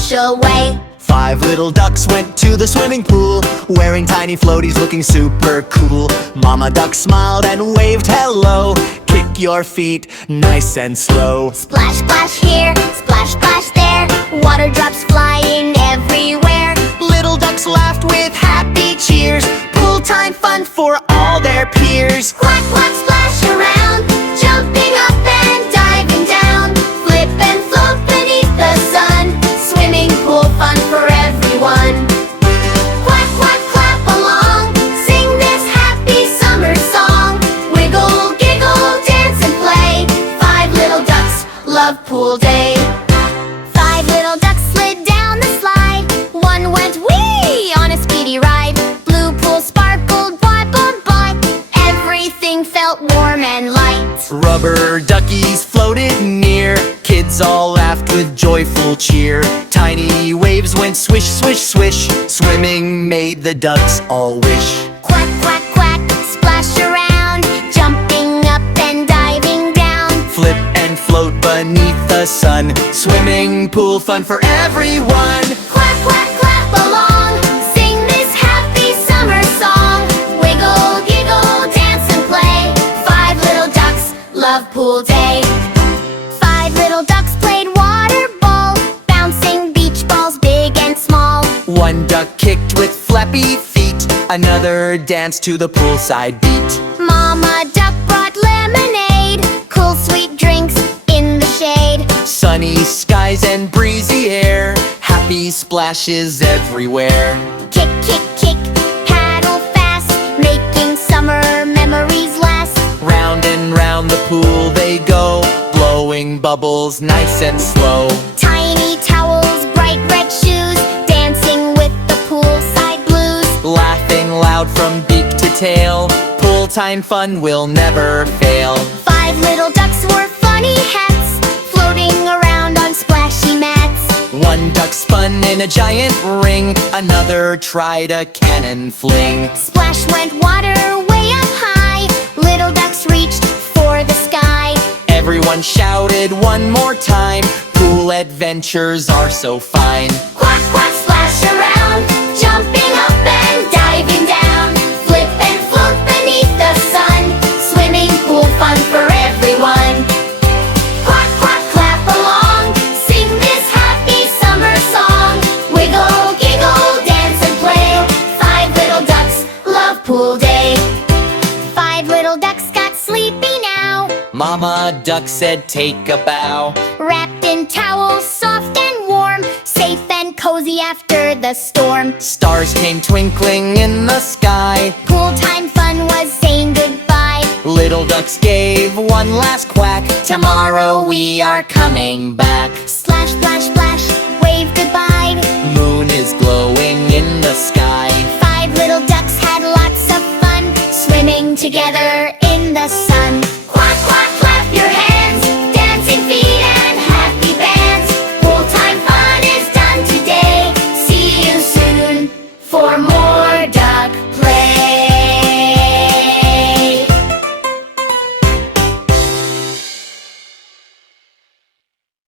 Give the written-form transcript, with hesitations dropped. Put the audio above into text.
splash away. 5 little ducks went to the swimming pool, wearing tiny floaties looking super cool. Mama duck smiled and waved hello. Kick your feet nice and slow. Splash, splash here, splash, splash there. Water drops flying everywhere. Little ducks laughed with happy cheers. Pool time fun for all their peers. Quack, quack, splash around, jumping up and diving down. Flip and float beneath the sun. Swimming pool fun for everyone. Quack, quack, clap along, sing this happy summer song. Wiggle, giggle, dance and play. 5 little ducks love pool day. 5 little ducks slid down the slide. One went wee on a speedy ride. Blue pool sparkled, boy, boy, boy. Everything felt warm and light. Rubber duckies floated near. Kids all laughed with joyful cheer. Tiny waves went swish, swish, swish. Swimming made the ducks all wish. Quack, quack, quack, splash around, jumping up and diving down. Flip and float beneath the sun. Swimming pool fun for everyone. Quack, quack, clap along, sing this happy summer song. Wiggle, giggle, dance and play. 5 little ducks love pool day. 5 little ducks played water ball, bouncing beach balls big and small. One duck kicked with flappy feet. Another danced to the poolside beat. Mama duck brought lemonade, cool sweet drinks in the shade. Sunny skies and breezy air. Happy splashes everywhere. Kick, kick, kick, paddle fast, making summer memories last. Round and round the pool they go, blowing bubbles nice and slow. Tiny towels, bright red shoes, dancing with the poolside blues. Laughing loud from beak to tail. Pool time fun will never fail. 5 little ducks wore funny hats, floating around on splashy mats. One duck spun in a giant ring. Another tried a cannon fling. Splash went water way up high. Little ducks reached for the sky. Everyone shouted one more time. Pool adventures are so fine. Quack, quack, splash around, jumping up and diving down. Flip and float beneath the sun. Swimming pool fun for everyone. Quack, quack, clap along, sing this happy summer song. Wiggle, giggle, dance and play. 5 little ducks love pool day. 5 little ducks got sleepy now, Mama duck said take a bow. wrapped in towels soft and warm, safe and cozy after the storm. Stars came twinkling in the sky. Pool time fun was saying goodbye. Little ducks gave one last quack. Tomorrow we are coming back. Splash,